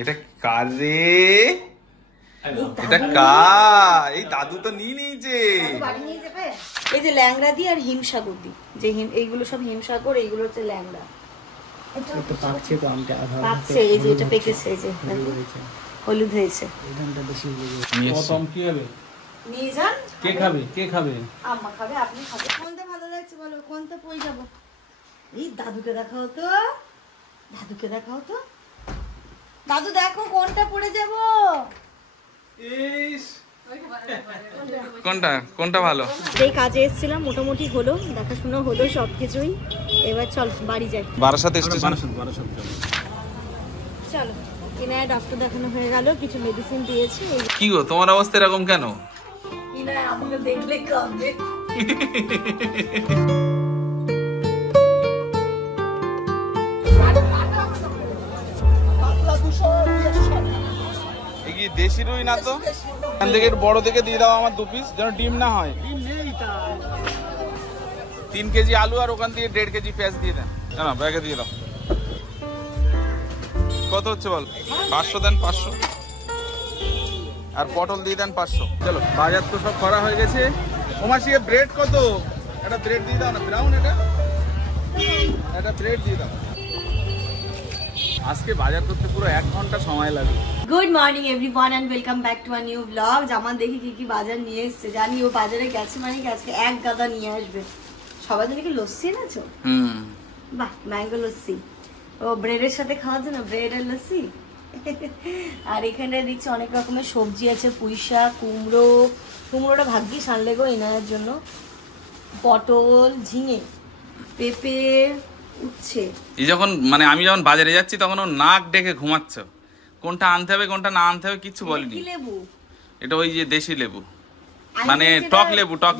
এটা কার রে? এটা কার? এই দাদু তো নিয়ে নিয়েছে। এই যে ল্যাংড়া দিয়ে আর হিমসাগর দি, যে এইগুলো সব হিমসাগর, এইগুলো হচ্ছে ল্যাংড়া। পাকছে, এই যে এটা পেকেছে, এই যে হলুদ হয়েছে। নিয়ে যান। কে খাবে? কে খাবে? আম্মা খাবে, আপনি খাবে। কোনটা ভালো লাগছে বলো, কোনটা পই যাবো? এই দাদুকে দেখাও তো, দাদুকে দেখাও তো, দাদু দেখো কোনটা পড়ে যাব। কোনটা কোনটা ভালো? এই কাজে এসেছিলাম, মোটামুটি হলো, দেখাশোনা হলো সবকিছুই। এবার চল বাড়ি যাই। বারাসাত স্টেশন চলো। ইনায় ডক্টর দেখানো হয়ে গেল, কিছু মেডিসিন দিয়েছি। কি গো তোমার অবস্থা এরকম কেন? ইনায় আমাকে দেখলে কাঁদবে। দেশি রুই না তো? এখান থেকে বড় থেকে দিয়ে দাও আমার 2 পিস, যেন ডিম না হয়। 3 কেজি আলু আর ওখান থেকে 1.5 কেজি পেঁয়াজ দিয়ে দেন। না ব্যাগে দিয়ে দাও। কত হচ্ছে বল? 500 দেন, 500। আর পটল দিয়ে দেন 500। চলো, বাজার তো সব করা হয়ে গেছে। ওমাসি ব্রেড কত? একটা ব্রেড দিয়ে দাও না, ব্রাউন। এটা ব্রেড দিয়ে দাও। আজকে বাজার করতে পুরো 1 ঘন্টা সময় লাগবে। Good morning everyone and welcome back to a new blog. Zaman দেখি কি কি বাজার নিয়ে এসেছে, জানি ও বাজারে গেছে মানে কি আজকে 1 গাদা নিয়ে আসবে। সবাই কি লস্যি এনেছো? বাহ, ম্যাঙ্গো লস্যি। ও ব্রেডের সাথে খাওয়ার জন্য ব্রেড আর লস্যি। আর এখানে দেখছি অনেক রকমের সবজি আছে, পুঁইশাক, কুমড়োটা ভাগ্যিস আনলে গো এনার জন্য, পটল, ঝিঙে, পেঁপে, উচ্ছে। এই যখন মানে আমি যখন বাজারে যাচ্ছি তখন ও নাক ডেকে ঘুমাচ্ছ, কোনটা আনতে হবে কোনটা না আনতে হবে কিচ্ছু বলেনি। লেবু? এটা ওই যে দেশি লেবু, মানে টক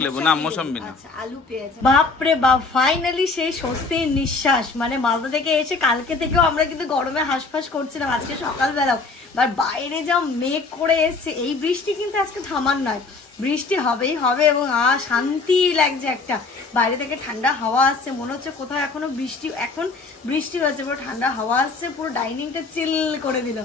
লেবু না, মৌসম্বি না। আলু পেঁয়াজ। বাপরে বাপ, ফাইনালি সেই স্বস্তির নিঃশ্বাস। মানে মালদা থেকে এসে কালকে থেকেও আমরা কিন্তু গরমে হাঁসফাঁস করছিলাম, আজকে সকালবেলাও। আর বাইরে যা মেঘ করে এসছে, এই বৃষ্টি কিন্তু আজকে থামার নয়, বৃষ্টি হবেই হবে। এবং শান্তি লাগছে একটা, বাইরে থেকে ঠান্ডা হাওয়া আসছে, মনে হচ্ছে কোথাও এখনো বৃষ্টি, এখন বৃষ্টি হচ্ছে, পুরো ঠান্ডা হাওয়া আসছে, পুরো ডাইনিংটা চিল করে দিল।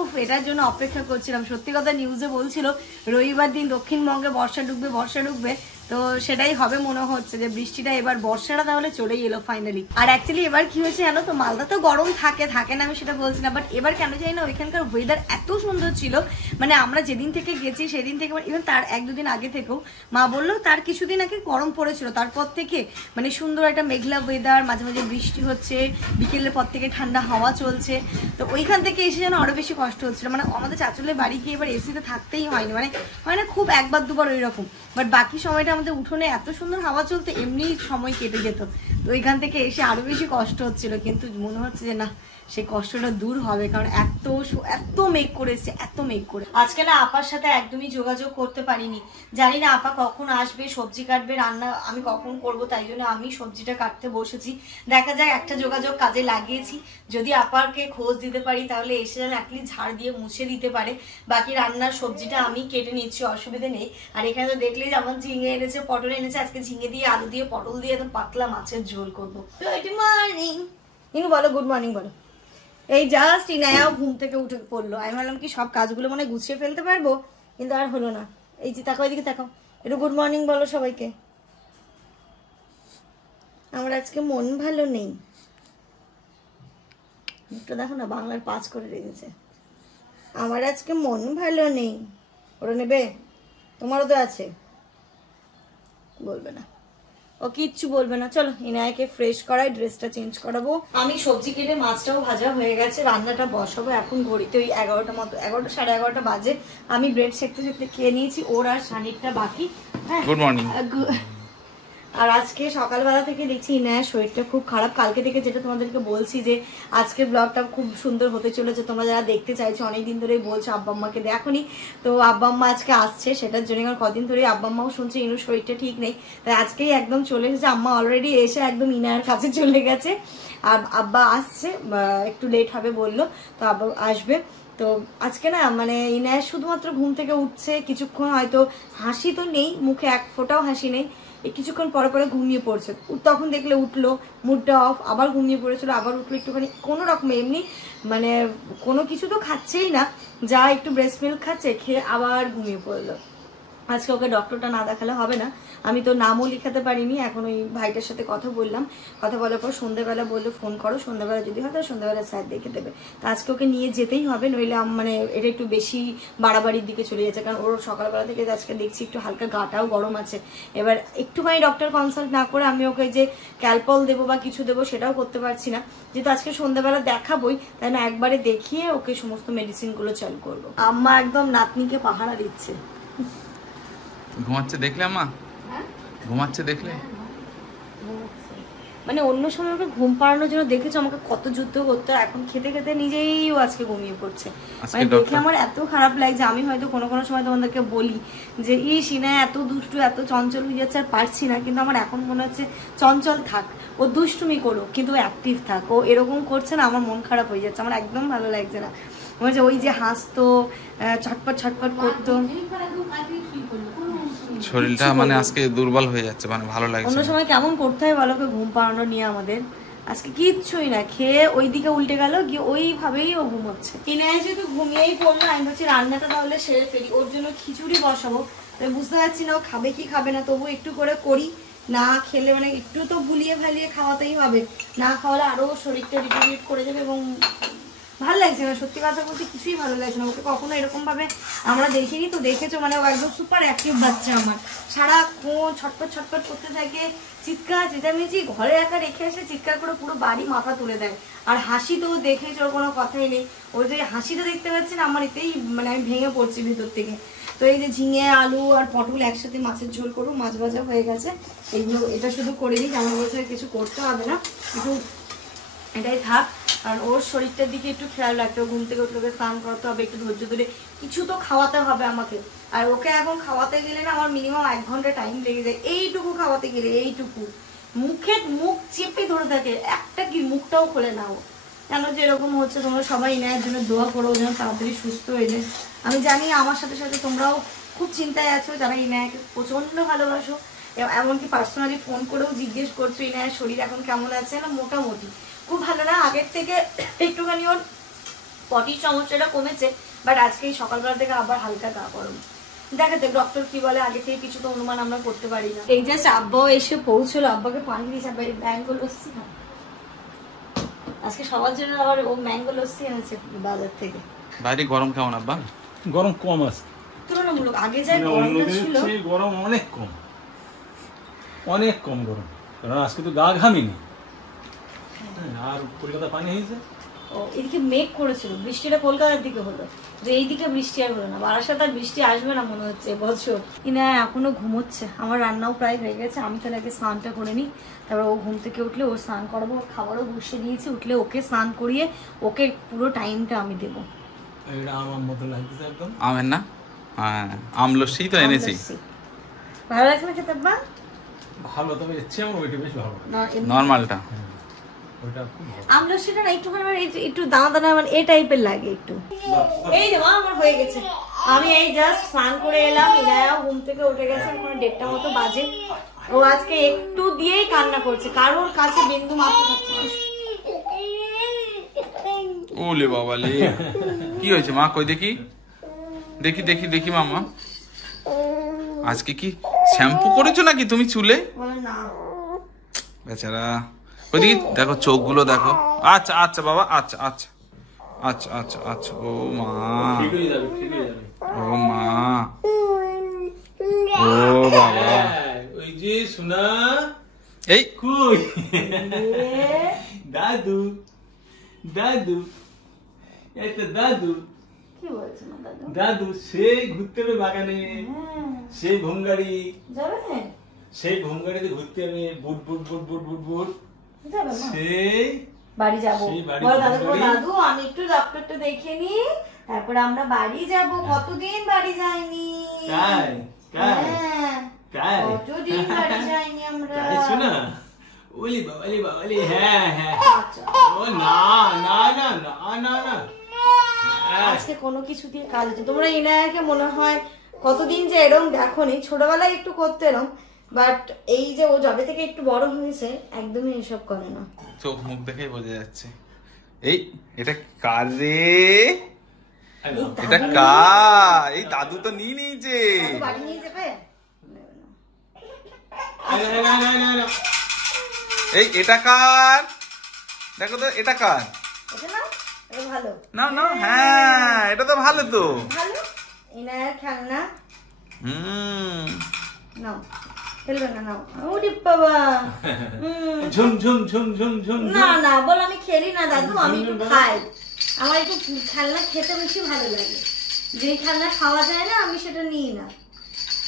উফ, এটার জন্য অপেক্ষা করছিলাম। সত্যি কথা, নিউজে বলছিল রবিবার দিন দক্ষিণবঙ্গে বর্ষা ঢুকবে, তো সেটাই হবে মনে হচ্ছে, যে বৃষ্টিটা এবার, বর্ষাটা তাহলে চলেই এলো ফাইনালি। আর অ্যাকচুয়ালি এবার কি হয়েছে জানো তো, মালদা তো গরম থাকে না, আমি সেটা বলছি না, বাট এবার কেন জানি না ওইখানকার ওয়েদার এত সুন্দর ছিল। মানে আমরা যেদিন থেকে গেছি সেদিন থেকে, ইভেন তার 1-2 দিন আগে থেকেও মা বললো তার কিছুদিন আগে গরম পড়েছিল, তারপর থেকে মানে সুন্দর একটা মেঘলা ওয়েদার, মাঝে মাঝে বৃষ্টি হচ্ছে, বিকেলের পর থেকে ঠান্ডা হাওয়া চলছে। তো ওইখান থেকে এসে যেন আরো বেশি কষ্ট হচ্ছিল। মানে আমাদের চাচলের বাড়ি গিয়ে এবার এসিতে থাকতেই হয়নি, মানে হয় না খুব 1-2 বার ওই রকম, বাট বাকি সময়টা আমাদের উঠোনে এত সুন্দর হাওয়া চলতো, এমনি সময় কেটে যেত। তো ওইখান থেকে এসে আরো বেশি কষ্ট হচ্ছিল, কিন্তু মনে হচ্ছে যে না, সেই কষ্টটা দূর হবে, কারণ এত মেঘ করেছে, এত মেঘ করে। আজকে না আপার সাথে একদমই যোগাযোগ করতে পারিনি, জানি না আপা কখন আসবে, সবজি কাটবে, রান্না আমি কখন করব, তাই জন্য আমি সবজিটা কাটতে বসেছি। দেখা যায় একটা যোগাযোগ কাজে লাগিয়েছি, যদি আপাকে খোঁজ দিতে পারি তাহলে এসে যেন অ্যাটলিস্ট ঝাড় দিয়ে মুছে দিতে পারে। বাকি রান্নার সবজিটা আমি কেটে নিচ্ছি, অসুবিধা নেই। আর এখানে তো দেখলেই যেমন ঝিঙে এনেছে, পটল এনেছে, আজকে ঝিঙে দিয়ে আলু দিয়ে পটল দিয়ে একদম পাতলা মাছের ঝোল করবো। গুড মর্নিং ইনু, বলো গুড মর্নিং বলো। এই জাস্ট ইনায়াও ঘুম থেকে উঠে পড়লো, আমি ভাবলাম কি সব কাজগুলো মনে গুছিয়ে ফেলতে পারবো, কিন্তু আর হলো না। এই যে তাকাও, এদিকে তাকাও, একটু গুড মর্নিং বলো সবাইকে। আমার আজকে মন ভালো নেই, একটু দেখো না, বাংলার 5 করে রেখেছে। আমার আজকে মন ভালো নেই, ওরা নেবে, তোমারও তো আছে, বলবে না, ও কিচ্ছু বলবে না। চলো ইনায়াকে ফ্রেশ করাই, ড্রেসটা চেঞ্জ করাবো। আমি সবজি কেটে মাছটাও ভাজা হয়ে গেছে, রান্নাটা বসাবো। এখন ঘড়িতে ওই 11টা মতো, 11টা সাড়ে 11টা বাজে। আমি ব্রেড সেকতে খেয়ে নিয়েছি, ওর আর শানিরটা বাকি। হ্যাঁ, গুড মর্নিং। আর আজকে সকালবেলা থেকে দেখছি ইনায়ার শরীরটা খুব খারাপ। কালকে থেকে যেটা তোমাদেরকে বলছি যে আজকে ব্লগটা খুব সুন্দর হতে চলেছে, তোমরা যারা দেখতে চাইছো অনেকদিন ধরেই বলছো আব্বা আম্মাকে দেখোনি, তো আব্বা আম্মা আজকে আসছে, সেটার জন্য আমার কদিন ধরেই আব্বা আম্মাও শুনছে ইনুর শরীরটা ঠিক নেই, তাই আজকেই একদম চলে এসেছে। আম্মা অলরেডি এসে একদম ইনায়ার কাছে চলে গেছে, আর আব্বা আসছে, একটু লেট হবে বললো, তো আব্বা আসবে। তো আজকে না মানে ইনায়া শুধুমাত্র ঘুম থেকে উঠছে, কিছুক্ষণ হয়তো হাসি তো নেই মুখে, এক ফোঁটাও হাসি নেই, কিছুক্ষণ পরে পরে ঘুমিয়ে পড়ছে, তখন দেখলে উঠলো মুডটা অফ, আবার ঘুমিয়ে পড়েছিল, আবার উঠলো একটুখানি কোনো রকম এমনি মানে কোনো কিছু তো খাচ্ছেই না, যা একটু ব্রেস্ট মিল্ক খাচ্ছে, খেয়ে আবার ঘুমিয়ে পড়লো। আজকে ওকে ডক্টরটা না দেখালে হবে না, আমি তো নামও লিখাতে পারিনি, এখন ওই ভাইটার সাথে কথা বললাম, কথা বলার পর সন্ধ্যাবেলা বললো ফোন করো, সন্ধ্যাবেলা যদি হয় তাহলে সন্ধ্যাবেলা স্যার দেখে দেবে। তো আজকে ওকে নিয়ে যেতেই হবে, নইলে মানে এটা একটু বেশি বাড়াবাড়ির দিকে চলে যাচ্ছে, কারণ ওর সকালবেলা থেকে আজকে দেখছি একটু হালকা গাটাও গরম আছে। এবার একটুখানি ডক্টর কনসাল্ট না করে আমি ওকে যে ক্যালপল দেবো বা কিছু দেবো সেটাও করতে পারছি না, যেহেতু আজকে সন্ধ্যাবেলা দেখাবোই, তাই না একবারে দেখিয়ে ওকে সমস্ত মেডিসিনগুলো চালু করবো। আম্মা একদম নাতনিকে পাহারা দিচ্ছে। ঘুমাচ্ছে দেখলে আম্মা? ঘুমাচ্ছে দেখলে? মানে অন্য সময় ওকে ঘুম পাড়ানোর জন্য দেখেছো আমাকে কত যুদ্ধ করতে, এখন খেতে খেতে নিজেই আজকে ঘুমিয়ে পড়ছে। মানে দেখে আমার এত খারাপ লাগছে, আমি হয়তো কোনো কোনো সময় তোমাদেরকে বলি যে ইনা এত দুষ্টু এত চঞ্চল হয়ে যাচ্ছে আর পারছি না, কিন্তু আমার এখন মনে হচ্ছে চঞ্চল থাক, ও দুষ্টুমি করুক কিন্তু ও অ্যাক্টিভ থাক, ও এরকম করছে না আমার মন খারাপ হয়ে যাচ্ছে, আমার একদম ভালো লাগছে না। ওই যে হাসতো ছটপট ছটপট করতো, শরীরটা মানে আজকে দুর্বল হয়ে যাচ্ছে, মানে ভালো লাগছে। অন্য সময় কেমন করতে হয় বলো ঘুম পাড়ানো নিয়ে আমাদের, আজকে কিচ্ছুই না, খেয়ে ওইদিকে উল্টে গেল গিয়ে ওইভাবেই ও ঘুমোচ্ছে। কিনে যেহেতু ঘুমিয়েই পড়লো, আমি বলছি রান্নাটা তাহলে সেরে ফেলি, ওর জন্য খিচুড়ি বসাবো, বুঝতে পারছি না ও খাবে কি খাবে না, তবু একটু করে করি, না খেলে মানে একটু তো ভুলিয়ে ভালিয়ে খাওয়াতেই হবে, না খাওয়ালে আরো শরীরটা ডিটোরিয়েট করে যাবে এবং ভালো লাগছে না, সত্যি কথা বলতে কিছুই ভালো লাগছে না। ওকে কখনো এরকম ভাবে আমরা দেখিনি, তো দেখেছো মানে ও একদম সুপার অ্যাক্টিভ বাচ্চা আমার, সারাক্ষণ ছটপট ছটপট করতে থাকে, চিৎকার চেঁচামেচি, ঘরে একা রেখে আসে চিৎকার করে পুরো বাড়ি মাথা তুলে দেয়। আর হাসি তো দেখেছো ওর কোনো কথাই নেই, ওর যে হাসিটা দেখতে পাচ্ছি না আমার এতেই মানে আমি ভেঙে পড়ছি ভিতর থেকে। তো এই যে ঝিঙে আলু আর পটল একসাথে মাছের ঝোল করবো, মাছ ভাজা হয়ে গেছে, এইগুলো এটা শুধু করে নিই, আমার বলছে কিছু করতে হবে না, একটু এটাই থাক, কারণ ওর শরীরটার দিকে একটু খেয়াল রাখতে হবে, ঘুম থেকে উঠলে ওকে স্নান করতে হবে, একটু ধৈর্য ধরে কিছু তো খাওয়াতে হবে আমাকে। আর ওকে এখন খাওয়াতে গেলে না আমার মিনিমাম 1 ঘন্টা টাইম লেগে যায়, এইটুকু খাওয়াতে গেলে, এইটুকু মুখ চেপে ধরে থাকে, একটা কি মুখটাও খোলে না ও। কেন যে এরকম হচ্ছে তোমরা সবাই ইনায়ের জন্য দোয়া করো, যেন তাড়াতাড়ি সুস্থ হয়ে যায়। আমি জানি আমার সাথে সাথে তোমরাও খুব চিন্তায় আছো, যারা ইনায়াকে প্রচন্ড ভালোবাসো, এমনকি পার্সোনালি ফোন করেও জিজ্ঞেস করছো ইনায়ের শরীর এখন কেমন আছে। না মোটামুটি খুব ভালো না, আগের থেকে একটুখানি ওর পটির সমস্যাটা কমেছে, বাট আজকে সকালবেলা থেকে আবার হালকা গা গরম। দেখা যাক ডক্টর কি বলে, আগে থেকে কিছু তো অনুমান আমরা করতে পারি না। এই জাস্ট আব্বাও এসে পৌঁছলো, আব্বাকে পানি দিয়েছে, আব্বা ম্যাঙ্গো লস্যি না, আজকে সবার জন্য আবার ও ম্যাঙ্গো লস্যি এনেছে বাজার থেকে। বাইরে গরম কেমন আব্বা? গরম কম আছে তুলনামূলক, আগে যা গরমটা ছিল গরম অনেক কম, অনেক কম গরম, কারণ আজকে তো গা ঘামিনি, আর কলকাতা পানি হয়েছে। ও এদিকে মেঘ করেছিল, বৃষ্টিটা কলকাতার দিকে হলো, তো এইদিকে বৃষ্টি আর হলো না, বারাসাত আর বৃষ্টি আসবে না মনে হচ্ছে এবছর। কিনা এখনো ঘুমোচ্ছে, আমার রান্নাও প্রায় হয়ে গেছে, আমি তাহলে আগে স্নানটা করে নিই, তারপর ও ঘুম থেকে উঠলে ওর স্নান করাবো, ওর খাবারও বসিয়ে দিয়েছি, উঠলে ওকে স্নান করিয়ে ওকে পুরো টাইমটা আমি দেবো। এটা আমার মতো লাগতেছে একদম। আমের না? হ্যাঁ, আম লস্যি তো এনেছি। ভালো লাগছে না খেতে? ভালো, তবে ইচ্ছে আমার ওইটা বেশ ভালো লাগে, নরমালটা ওইটা খুব ভালো। আমলস্যিটা না একটুখানি একটু দানা দানা মানে এই টাইপের লাগে একটু। এই যে মা আমার হয়ে গেছে, আমি এই জাস্ট স্নান করে এলাম, ইনায়াও ঘুম থেকে উঠে গেছে, এখন 1:30টা মতো বাজে। ও আজকে একটু দিয়েই কান্না করছে, কারোর কাছে বিন্দু মাত্র থাকছে না। ওলে বাবা লে, কি হয়েছে মা? কই দেখি দেখি দেখি দেখি মামা, আজকে কি শ্যাম্পু করেছো নাকি তুমি চুলে? না বেচারা, ওই দেখি দেখো চোখগুলো দেখো। আচ্ছা আচ্ছা বাবা, আচ্ছা আচ্ছা আচ্ছা আচ্ছা আচ্ছা। ও মা, ঠিক হয়ে যাবে, ঠিক হয়ে যাবে। ও মা, ও বাবা, ওই যে সোনা, এই কই দাদু, দাদু, এই তো দাদু, কি বলছো না দাদু? দাদু সেই ঘুরতে হবে বাগানে, সেই ভঙ্গাড়ি, যাবে সেই ভঙ্গাড়িতে ঘুরতে হবে, বুট বুট বুট বুট বুট বুট, যাবে মা? সেই বাড়ি যাবো, সেই বাড়ি বল দাদু, বাড়ি। দাদু আমি একটু ডক্টরটা দেখে নি, তারপরে আমরা বাড়ি যাব। কতদিন বাড়ি যাইনি? তাই তাই হ্যাঁ, তাই কতদিন বাড়ি যাইনি আমরা। তাই শোনা, ওলি বাবালি বাবালি, হ্যাঁ হ্যাঁ, আচ্ছা, ও না না না না না না, হ্যাঁ। আজকে কোনো কিছু দিয়ে কাজ হচ্ছে। তোমরা ইনায়াকে মনে হয় কতদিন যে এরম দেখোনি, ছোটবেলায় একটু করতে এরম, বাট এই যে ও যবে থেকে একটু বড় হয়েছে একদমই এসব করে না। চোখ মুখ দেখেই বোঝা যাচ্ছে। এই এটা কার রে? এটা কার? এই দাদু তো নিয়ে নিয়েছে। বাড়ি নিয়ে যাবে? এই এটা কার? দেখো তো এটা কার? এটা না, এটা ভালো না না, হ্যাঁ এটা তো ভালো তো। ভালো। ইনার খেলনা নাও, খেলবে না নাও। ওরে বাবা, ঝুম ঝুম ঝুম ঝুম ঝুম। না না বল, আমি খেলি না দাদু, আমি একটু খাই। আমার একটু খেলনা খেতে বেশি ভালো লাগে। যে খেলনা খাওয়া যায় না আমি সেটা নিই না।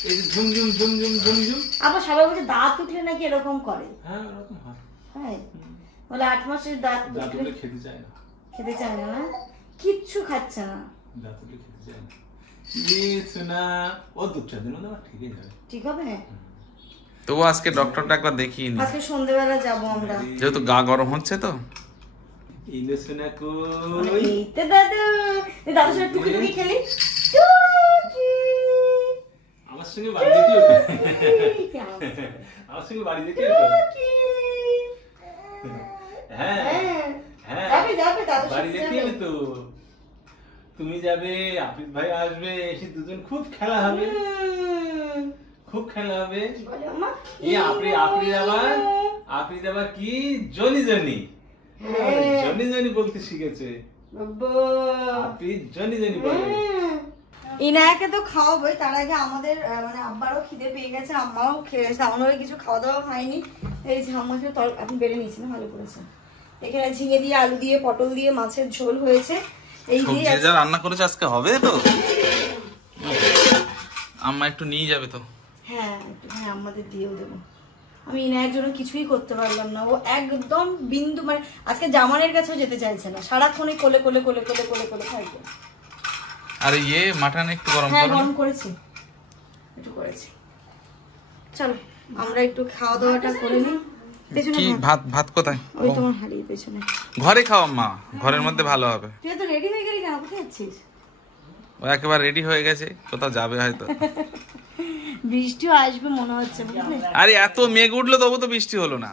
এই যে ঝুম ঝুম ঝুম ঝুম ঝুম ঝুম। আবার সবাই বলছে দাঁত উঠলে নাকি এরকম করে। হ্যাঁ ওরকম হয়। হ্যাঁ বলে 8 মাসের দাঁত উঠলে খেতে চায় না। খেতে চায় না, না কিচ্ছু খাচ্ছে না। দাঁত উঠলে খেতে চায় না। শোনা ও 2-4 দিন মধ্যে ঠিকই যাবে। ঠিক হবে। তো আজকে ডক্টরটা একবার দেখিয়ে নি। আজকে সন্ধ্যাবেলা যাবো আমরা, যেহেতু গা গরম হচ্ছে তো। ইলে শোনা কই? এই তো দাদু, এই দাদুর সাথে টুকি টুকি খেলি। টুকি আমার সঙ্গে বাড়ি যেতে হবে। আমার সঙ্গে বাড়ি যেতে হবে। হ্যাঁ হ্যাঁ যাবে যাবে দাদু বাড়ি যেতে হবে তো। তুমি যাবে, আফিফ ভাই আসবে, এসে দুজন খুব খেলা হবে। খুব খেলা হবে। এই আপনি আবার কি জনি জনি জনি জনি বলতে শিখেছে। আপনি জনি জনি বলে। ইনায়াকে তো খাওয়াবোই, তার আগে আমাদের মানে আব্বারও খিদে পেয়ে গেছে, আম্মাও খেয়ে গেছে, আমারও কিছু খাওয়া দাওয়া হয়নি। এই যে আমাকে আপনি বেড়ে নিয়েছেন, ভালো করেছেন। এখানে ঝিঙে দিয়ে, আলু দিয়ে, পটল দিয়ে মাছের ঝোল হয়েছে। এই দিয়ে যা রান্না করেছে আজকে হবে তো। আম্মা একটু নিয়ে যাবে তো। হ্যাঁ একটুখানি আমাদের দিয়েও দেবো। আমি ইনায়ের জন্য কিছুই করতে পারলাম না। ও একদম বিন্দু মানে আজকে জামানের কাছেও যেতে চাইছে না, সারাক্ষণই কোলে কোলে কোলে কোলে কোলে কোলে থাকবে। আর ইয়ে মাটন একটু গরম হ্যাঁ করো। গরম করেছি, একটু করেছি। চলো আমরা একটু খাওয়া দাওয়াটা করে নিই। পেছনে কি ভাত? ভাত কোথায়? ওই তোমার হাড়ির পেছনে। ঘরে খাও মা, ঘরের মধ্যে ভালো হবে। তুই তো রেডি হয়ে গেলি কেন? কোথায় যাচ্ছিস? ও একেবারে রেডি হয়ে গেছে, কোথাও যাবে হয়তো। বৃষ্টিও আসবে মনে হচ্ছে, বুঝলি? আরে এত মেঘ উঠলো তবু তো বৃষ্টি হলো না।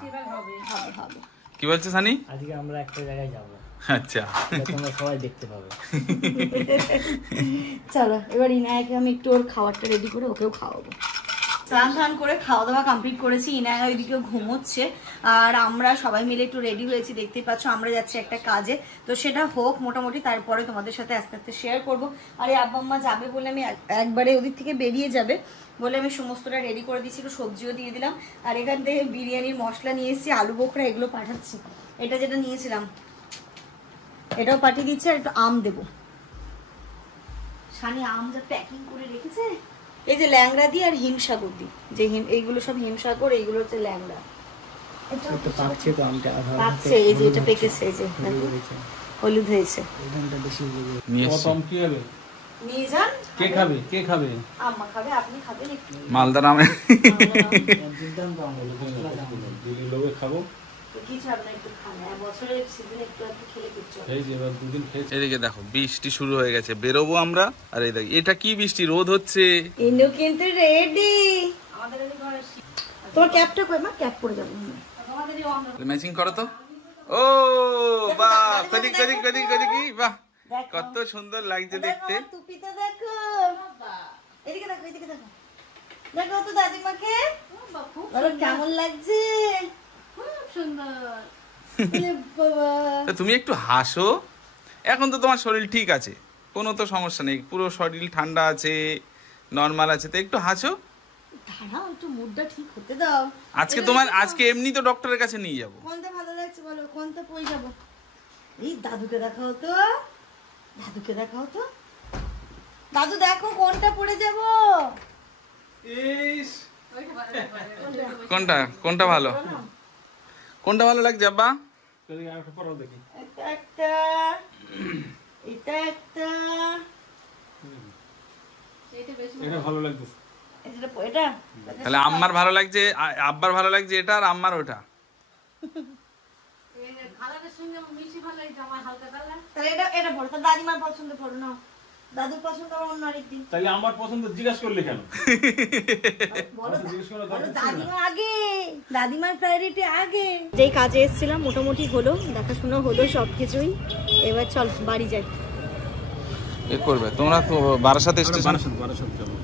কি বলছে সানি? আজকে আমরা একটা জায়গায় যাব, আচ্ছা তোমরা সবাই দেখতে পাবে। চলো এবার ইনায়াকে আমি একটু ওর খাবারটা রেডি করে ওকেও খাওয়াবো। স্নান টান করে খাওয়া দাওয়া কমপ্লিট করেছি, ইনায়া ওইদিকে ঘুমোচ্ছে আর আমরা সবাই মিলে একটু রেডি হয়েছি। দেখতেই পাচ্ছ আমরা যাচ্ছি একটা কাজে, তো সেটা হোক মোটামুটি, তারপরে তোমাদের সাথে আস্তে আস্তে শেয়ার করবো। আর এই আব্বা আম্মা যাবে বলে আমি একবারে ওদিক থেকে বেরিয়ে যাবে বলে আমি সমস্তটা রেডি করে দিয়েছি, একটু সবজিও দিয়ে দিলাম। আর এখান থেকে বিরিয়ানির মশলা নিয়ে এসেছি, আলু বোখরা এগুলো পাঠাচ্ছি। এটা যেটা নিয়েছিলাম এটাও পাঠিয়ে দিচ্ছে, আর একটু আম দেবো। সানি আম যা প্যাকিং করে রেখেছে, এই যে ল্যাংড়া দিয়ে আর হিমসাগর দিই, যে এইগুলো সব হিমসাগর, এইগুলো হচ্ছে ল্যাংড়া। পাকছে তো আমটা, পাকছে, এই যে এটা পেকেছে, এই যে হলুদ হয়েছে। কি হবে? নিয়ে যান। কে খাবে? কে খাবে? আম্মা খাবে, আপনি খাবেন একটু। মালদা নামে লোকে খাবো। কিছু আপনার একটু খান, বছরের সিজনে একটু একটু খেলে কিচ্ছু হবে না। এই যে এবার দুদিন খেয়েছি। এদিকে দেখো বৃষ্টি শুরু হয়ে গেছে, বেরোবো আমরা। আর এই দেখ এটা কি বৃষ্টি, রোদ হচ্ছে। ইন্দু কিন্তু রেডি। তোমার ক্যাপটা কই মা? ক্যাপ পরে যাবো। ম্যাচিং করো তো। ও বাহ, কদিক কদিক কদিক কদিক, বাহ কত সুন্দর লাগছে দেখতে। টুপিটা দেখো, এদিকে দেখো, এদিকে দেখো, দেখো তো দাদিমাকে বলো কেমন লাগছে। তো তুমি একটু হাসো, এখন তো তোমার শরীর ঠিক আছে, কোনো তো সমস্যা নেই, পুরো শরীর ঠান্ডা আছে, নর্মাল আছে, তো একটু হাসো। দাঁড়াও একটু মুডটা ঠিক হতে দাও। আজকে তোমার আজকে এমনি তো ডক্টরের কাছে নিয়ে যাবো। কোনটা ভালো লাগছে বলো, কোনটা পরে যাবো? এই দাদুকে দেখাও তো, দাদুকে দেখাও তো, দাদু দেখো কোনটা পরে যাবো। কোনটা কোনটা ভালো, কোনটা ভালো লাগছে আব্বা? একটা একটা, এটা একটা, এটা ভালো লাগছে। এটা তাহলে আম্মার ভালো লাগছে, আব্বার ভালো লাগছে এটা, আর আম্মার ওটা। তাহলে এটা এটা পড়ো, তাহলে দাদিমার পছন্দ করো না। দাদুর পছন্দ আমার অন্য আরেকদিন। তাহলে আমার পছন্দ জিজ্ঞাসা করলে কেন? বলো জিজ্ঞেস করা দরকার ছিল না। দাদিমা আগে, দাদিমার প্রায়োরিটি আগে। যেই কাজে এসেছিলাম মোটামুটি হলো, দেখাশোনা হলো সবকিছুই। এবার চল বাড়ি যাই। এ করবে তোমরা তো বারাসাত স্টেশন। বারাসাত যাবো।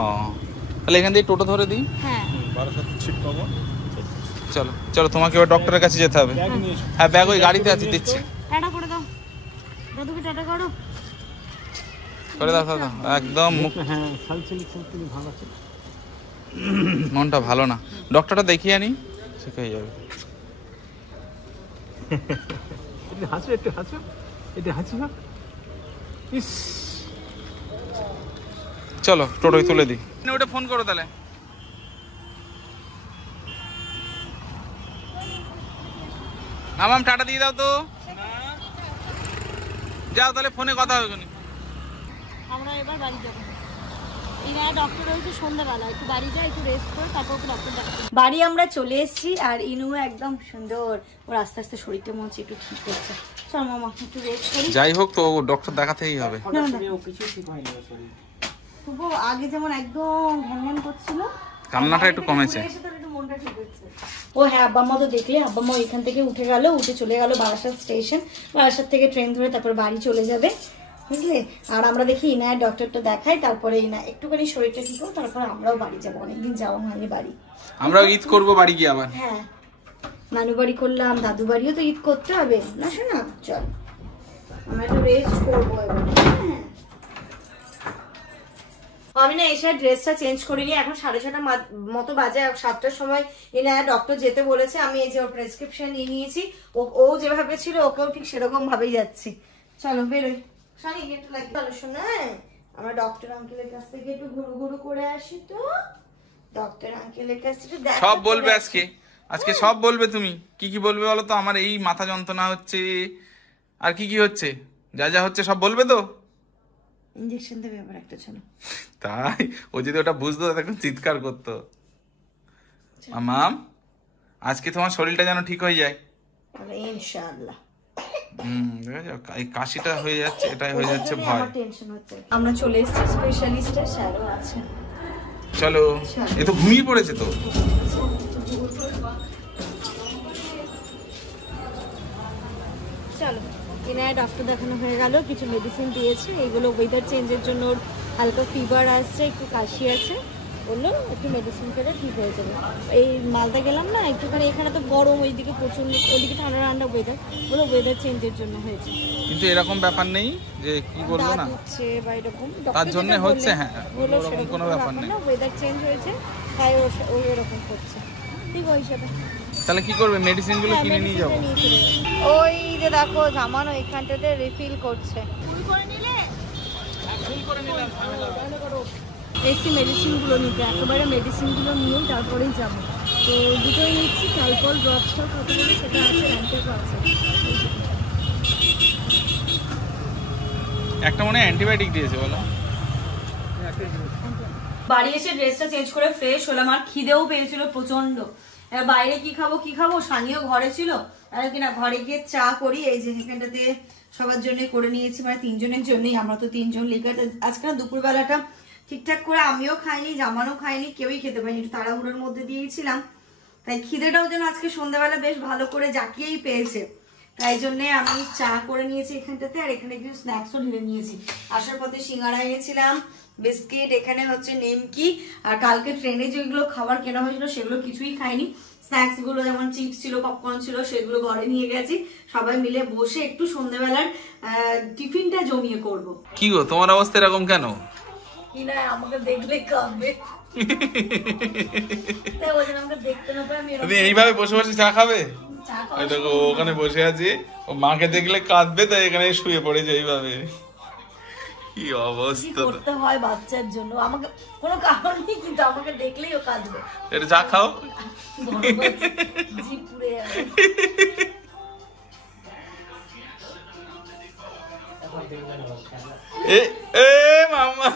ও তাহলে এখান থেকে টোটো ধরে দিই। হ্যাঁ বারাসাত সিট পাবো। চলো চলো, তোমাকে এবার ডক্টরের কাছে যেতে হবে। ব্যাগ নিয়ে এসো। হ্যাঁ ব্যাগ ওই গাড়িতে আছে, দিচ্ছি। টাটা করে দাও দাদুকে, টাটা করো। করে দাও দাদা, একদম মুখ হ্যাঁ খালছিলি ভালো আছে। মনটা ভালো না, ডক্টরটা দেখিয়ে আনি, ঠিক হয়ে যাবে। একটু হাসো, একটু হাসো, একটু হাসি হোক। ইস চলো টোটোয় তুলে দিই। ওটা ফোন করো তাহলে। মামাম টাটা দিয়ে দাও তো। যাও তাহলে, ফোনে কথা হবে। আমরা এবার বাড়ি যাবো। ইনায়া ডক্টর হয়েছে সন্ধ্যাবেলা, একটু বাড়ি যাই, একটু রেস্ট করে তারপর ওকে ডক্টর দেখাবো। বাড়ি আমরা চলে এসেছি আর ইনু একদম সুন্দর, ওর আস্তে আস্তে শরীরটা মনে হচ্ছে একটু ঠিক হচ্ছে। চল মামা একটু রেস্ট করি। যাই হোক তো ডক্টর দেখাতেই হবে। ও কিছু ঠিক হয়নি ওর শরীর। তবু আগে যেমন একদম ঘ্যান করছিল, কান্নাটা একটু কমেছে। ও হ্যাঁ, আব্বা মা তো দেখলে, আব্বা মা এখান থেকে উঠে গেল, উঠে চলে গেল বারাসাত স্টেশন। বারাসাত থেকে ট্রেন ধরে তারপর বাড়ি চলে যাবে, বুঝলে। আর আমরা দেখি ইনায়ের ডক্টরটা দেখাই, তারপরে ইনা একটুখানি শরীরটা ঠিক হোক, তারপর আমরাও বাড়ি যাবো। অনেকদিন যাওয়া হয়নি বাড়ি। আমরাও ঈদ করবো বাড়ি গিয়ে আবার। হ্যাঁ, নানু বাড়ি করলাম, দাদু বাড়িও তো ঈদ করতে হবে না শোনা। চল আমরা একটু রেস্ট করবো এবার। হ্যাঁ, আমি না এসে ড্রেসটা চেঞ্জ করিনি, এখন 6:30 মতো বাজে। 7টার সময় এনায়া ডক্টর যেতে বলেছে। আমি এই যে ওর প্রেসক্রিপশন নিয়ে নিয়েছি, ও যেভাবে ছিল ওকেও ঠিক সেরকম ভাবেই যাচ্ছি। চলো বেরোই। শানি একটু লাগে, চলো শোনা, আমরা ডক্টর আঙ্কেলের কাছ থেকে একটু ঘুরু ঘুরু করে আসি। তো ডক্টর আঙ্কেলের কাছ থেকে সব বলবে আজকে, আজকে সব বলবে। তুমি কি কি বলবে বলো তো? আমার এই মাথা যন্ত্রণা হচ্ছে, আর কি কি হচ্ছে, যা যা হচ্ছে সব বলবে তো। ইনজেকশন দেবে আবার একটা, চলো। তাই ও যদি ওটা বুঝতো তখন চিৎকার করতো। মাম আজকে তোমার শরীরটা যেন ঠিক হয়ে যায়। ইনশাআল্লাহ। এই কাশিটা হয়ে যাচ্ছে, এটাই হয়ে যাচ্ছে ভয়। টেনশন হচ্ছে। আমরা চলে এসেছি স্পেশালিস্টের, স্যারও আছে। চলো, এ তো ঘুমিয়ে পড়েছে তো। চলো, এনায় ডক্টর দেখানো হয়ে গেল, কিছু মেডিসিন দিয়েছে। এইগুলো ওয়েদার চেঞ্জের জন্য ওর হালকা ফিভার আসছে, একটু কাশি আছে, বললো একটু মেডিসিন খেলে ঠিক হয়ে যাবে। এই মালদা গেলাম না একটুখানি, এখানে তো গরম, ওইদিকে প্রচুর, ওইদিকে ঠান্ডা ঠান্ডা ওয়েদার, বলো ওয়েদার চেঞ্জের জন্য হয়েছে। কিন্তু এরকম ব্যাপার নেই যে কি বলবো না, হচ্ছে বা এরকম তার জন্য হচ্ছে। হ্যাঁ, হলো ওরকম সেরকম কোনো ব্যাপার নেই। ওয়েদার চেঞ্জ হয়েছে তাই ও এরকম করছে, ঠিক ওই হিসাবে। তাহলে কি করবে? মেডিসিন গুলো কিনে নিয়ে যাবো। ওই যে দেখো জামানো এখানটাতে রিফিল করছে। এসি মেডিসিনগুলো নিতে, একেবারে মেডিসিনগুলো নিয়েই তারপরেই যাবো। তো দুটোই নিচ্ছি, ক্যালপল ড্রপসটা কত বলে সেটা আছে, র্যান্টেকও আছে। একটা মনে হয় অ্যান্টিবায়োটিক দিয়েছে বলো। বাড়ি এসে ড্রেসটা চেঞ্জ করে ফ্রেশ হলাম, আর খিদেও পেয়েছিল প্রচন্ড। এবার বাইরে কি খাবো, সানিও ঘরে ছিল। আর কিনা ঘরে গিয়ে চা করি, এই যে এখানটাতে সবার জন্য করে নিয়েছি, মানে 3 জনের জন্যই, আমরা তো 3 জন লিগার। আজকে না দুপুরবেলাটা ঠিকঠাক করে আমিও খাইনি, জামানও খাইনি, কেউই খেতে পারিনি, একটু তাড়াহুড়োর মধ্যে দিয়েছিলাম। তাই খিদেটাও যেন আজকে সন্ধ্যাবেলা বেশ ভালো করে জাকিয়েই পেয়েছে। তাই জন্য আমি চা করে নিয়েছি এখানটাতে, আর এখানে কিছু স্ন্যাক্সও ঢেলে নিয়েছি। আসার পথে সিঙ্গারা এনেছিলাম, বিস্কিট, এখানে হচ্ছে নিমকি, আর কালকে ট্রেনে যেগুলো খাবার কেনা হয়েছিল সেগুলো কিছুই খাইনি। স্ন্যাক্স গুলো যেমন চিপস ছিল, পপকর্ন ছিল, সেগুলো ঘরে নিয়ে গেছি। সবাই মিলে বসে একটু সন্ধ্যাবেলার টিফিনটা জমিয়ে করব। কি গো, তোমার অবস্থা এরকম কেন? কি না, আমাকে দেখলে কাঁদবে। তাই ওই জন্য আমাকে দেখতে না পাই, আমি তুমি এইভাবে বসে বসে চা খাবে? চা খাওয়া এই দেখো ওখানে বসে আছি, ও মাকে দেখলে কাঁদবে, তাই এখানে শুয়ে পড়েছে এইভাবে। কি অবস্থা! করতে হয় বাচ্চার জন্য, আমাকে কোনো কারণ নেই, কিন্তু আমাকে দেখলেই ও কাঁদবে। এটা চা খাও, জি পুড়ে যাবে। মামা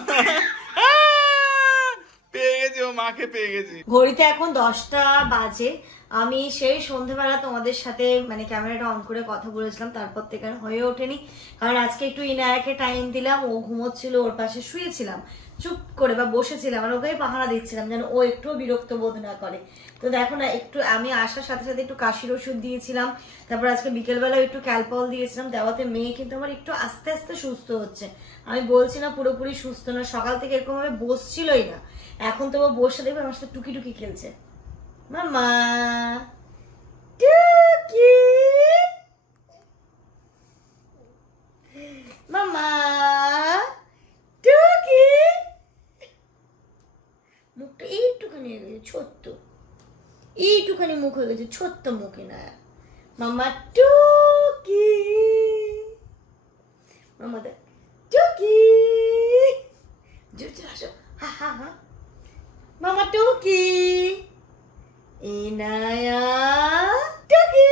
পেয়ে গেছি, ও মাকে পেয়ে গেছি। ঘড়িতে এখন 10টা বাজে, আমি সেই সন্ধ্যেবেলা তোমাদের সাথে মানে ক্যামেরাটা অন করে কথা বলেছিলাম, তারপর থেকে আর হয়ে ওঠেনি, কারণ আজকে একটু ইনায়াকে টাইম দিলাম। ও ঘুমোচ্ছিল, ওর পাশে শুয়েছিলাম চুপ করে বা বসেছিলাম, আর ওকেই পাহারা দিচ্ছিলাম যেন ও একটু বিরক্ত বোধ না করে। তো দেখো না, একটু আমি আসার সাথে সাথে একটু কাশির ওষুধ দিয়েছিলাম, তারপর আজকে বিকেলবেলা একটু ক্যালপল দিয়েছিলাম, দেওয়াতে মেয়ে কিন্তু আমার একটু আস্তে আস্তে সুস্থ হচ্ছে। আমি বলছি না পুরোপুরি সুস্থ না, সকাল থেকে এরকম ভাবে বসছিলই না, এখন তো বসে দেখবে আমার সাথে টুকি টুকি খেলছে। মামা টুকি, মামা টুকি, মুখটা এইটুখানি হয়ে গেছে ছোট্ট, এইটুখানি মুখ হয়ে গেছে ছোট্ট মুখে না। মামা টুকি, মামা দেখ টুকি, জোর জোর আসো, হা হা হা, মামা টুকি, ইনায়া টুকি।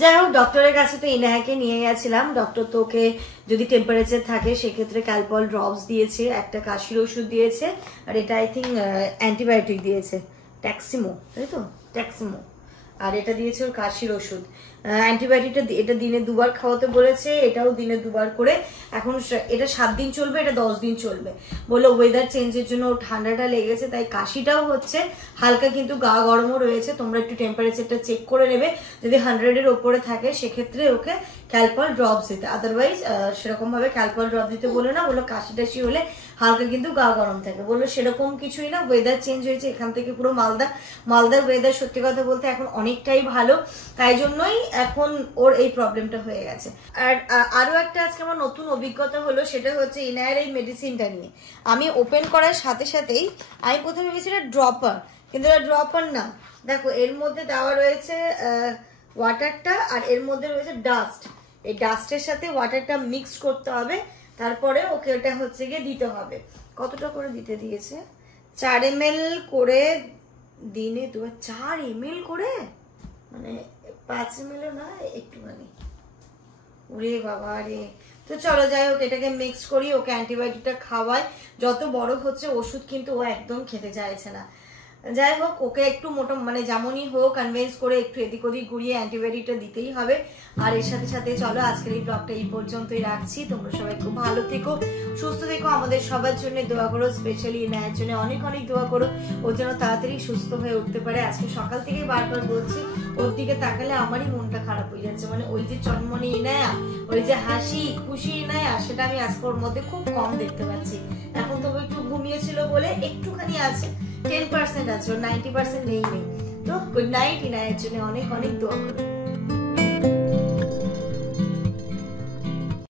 যাই হোক, ডক্টরের কাছে তো ইনায়াকে নিয়ে গেছিলাম। ডক্টর তো ওকে যদি টেম্পারেচার থাকে সেক্ষেত্রে ক্যালপল ড্রপস দিয়েছে, একটা কাশির ওষুধ দিয়েছে, আর এটা আই থিঙ্ক অ্যান্টিবায়োটিক দিয়েছে, ট্যাক্সিমো, তাই তো, ট্যাক্সিমো, আর এটা দিয়েছে ওর কাশির ওষুধ। অ্যান্টিবায়োটিকটা এটা দিনে 2 বার খাওয়াতে বলেছে, এটাও দিনে 2 বার করে। এখন এটা 7 দিন চলবে, এটা 10 দিন চলবে। বললো ওয়েদার চেঞ্জের জন্য ওর ঠান্ডাটা লেগেছে, তাই কাশিটাও হচ্ছে হালকা, কিন্তু গা গরমও রয়েছে। তোমরা একটু টেম্পারেচারটা চেক করে নেবে, যদি 100-এর ওপরে থাকে সেক্ষেত্রে ওকে ক্যালপল ড্রপস দিতে, আদারওয়াইজ সেরকম ভাবে ক্যালপল ড্রপ দিতে বলে না। বললো কাশি টাশি হলে হালকা কিন্তু গা গরম থাকে, বললো সেরকম কিছুই না, ওয়েদার চেঞ্জ হয়েছে এখান থেকে পুরো মালদার ওয়েদার সত্যি কথা বলতে এখন অনেকটাই ভালো, তাই জন্যই এখন ওর এই প্রবলেমটা হয়ে গেছে। আর আরো একটা আজকে আমার নতুন অভিজ্ঞতা হলো, সেটা হচ্ছে ইনায়ের এই মেডিসিনটা নিয়ে। আমি ওপেন করার সাথে সাথেই আমি প্রথমে ভেবেছি এটা ড্রপার, কিন্তু এটা ড্রপার না। দেখো এর মধ্যে দেওয়া রয়েছে ওয়াটারটা, আর এর মধ্যে রয়েছে ডাস্ট। এই ডাস্টের সাথে ওয়াটারটা মিক্স করতে হবে, তারপরে ওকে ওটা হচ্ছে গিয়ে দিতে হবে। কতটা করে দিতে দিয়েছে? 4 ml করে দিনে 2 4 ml করে, মানে 5 ml না একটুখানি, ওরে বাবা রে। তো চলো যাই হোক, এটাকে মিক্স করি, ওকে অ্যান্টিবায়োটিকটা খাওয়াই। যত বড় হচ্ছে ওষুধ কিন্তু ও একদম খেতে চাইছে না। যাই হোক, ওকে একটু মোটা মানে যেমনই হোক কনভিন্স করে একটু এদিক ওদিক ঘুরিয়ে অ্যান্টিবায়োটিকটা দিতেই হবে। আর এর সাথে সাথে চলো আজকের এই ব্লগটা এই পর্যন্তই রাখছি। তোমরা সবাই খুব ভালো থেকো, সুস্থ থেকো, আমাদের সবার জন্য দোয়া করো, স্পেশালি ইনায়ের জন্য অনেক অনেক দোয়া করো, ওর জন্য তাড়াতাড়ি সুস্থ হয়ে উঠতে পারে। আজকে সকাল থেকে বারবার বলছি, ওর দিকে তাকালে আমারই মনটা খারাপ হয়ে যাচ্ছে, মানে ওই যে চনমনে ইনায়া, ওই যে হাসি খুশি ইনায়া, সেটা আমি আজকে ওর মধ্যে খুব কম দেখতে পাচ্ছি। এখন তো একটু ঘুমিয়েছিল বলে একটুখানি আছে, 10% আছে, 90% নেই। তো গুড নাইট, ইনায়ের জন্য অনেক অনেক দোয়া করো।